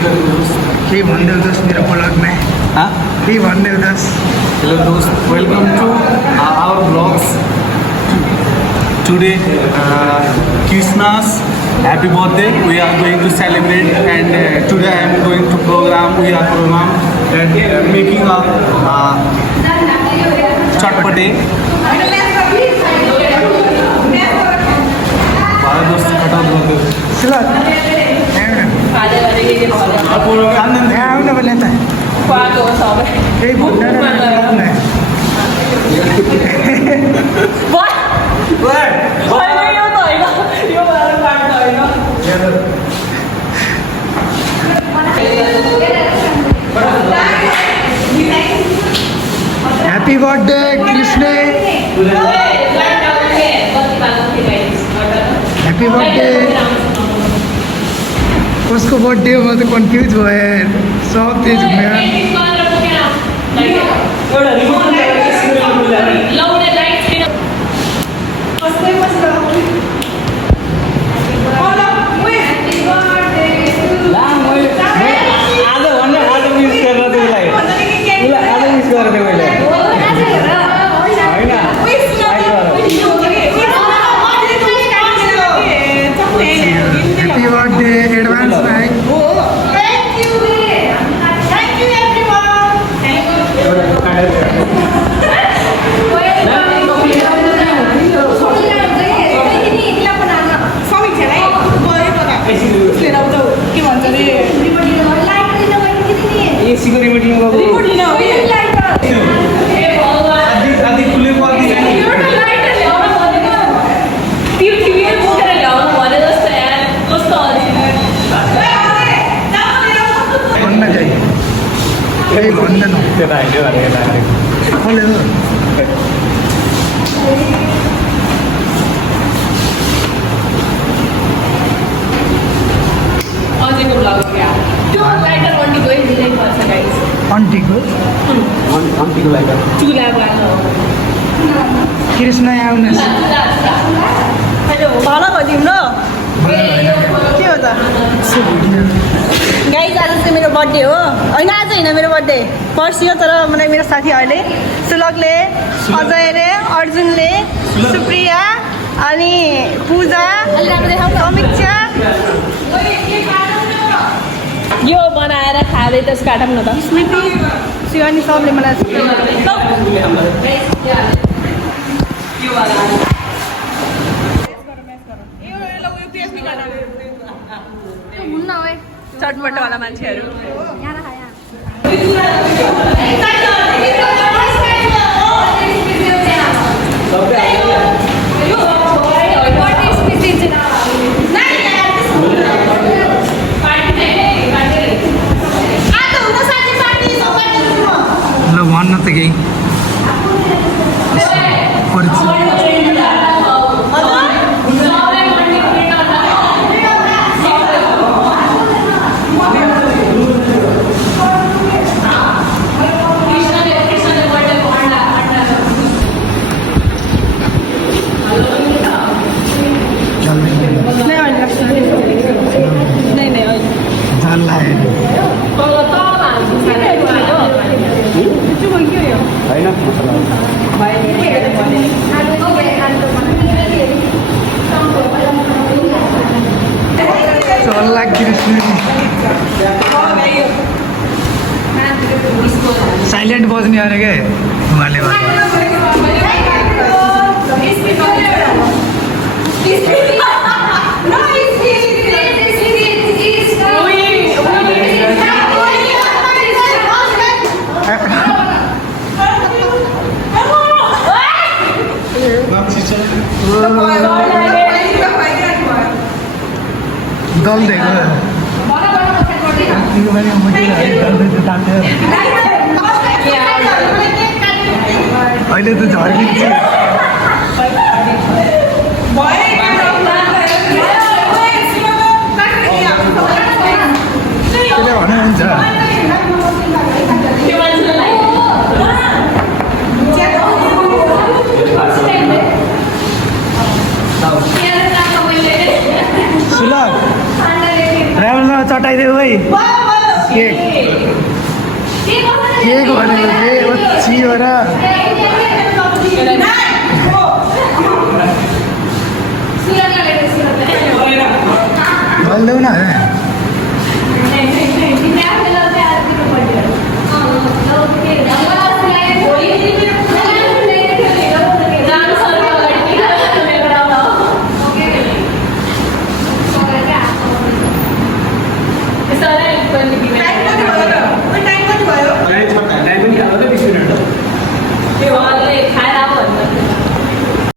के भन्दै दोस्त मेरो ब्लगमा के भन्दै दोस्त Hello dost, welcome to our vlogs. Today Krishna's happy birthday we are going to celebrate, and today I am going to program and making a chatpate. Bhara dost khata bol. सुलग आउन भने त केही भन्दैन ब्लगमा happy birthday Krishna happy birthday कसको birthday हो म त कन्फ्युज भएँ सब तेज घुमेर हैप्पी बर्थडे एडवांस में केही भन्दैन कसले हो आन्टीको लाइटर कृष्ण आउनुहोस् भन तिम्रो के हो त गाइज आज चाहिँ मेरो बर्थडे हो होइन आज होइन मेरो बर्थडे पर्सि हो तर मलाई मेरो साथीहरूले सुलगले अजयले अर्जुनले सुप्रिया अनि पूजा समीक्षा यो बनाएर खाँदै त्यसको काटौँ न त स्मृति शिवानी सबले मलाई चटपटवाला मान्छेहरू ल भन्न त केही साइलेंट बज्ने अरे के उहाँले दल देखो अहिले त झर्किन्छ त्यसले भन्नुहुन्छ सुलग ड्राइभरसँग चटाइदेऊ है केक केक भनेको के ओछी हो र भनिदेऊ न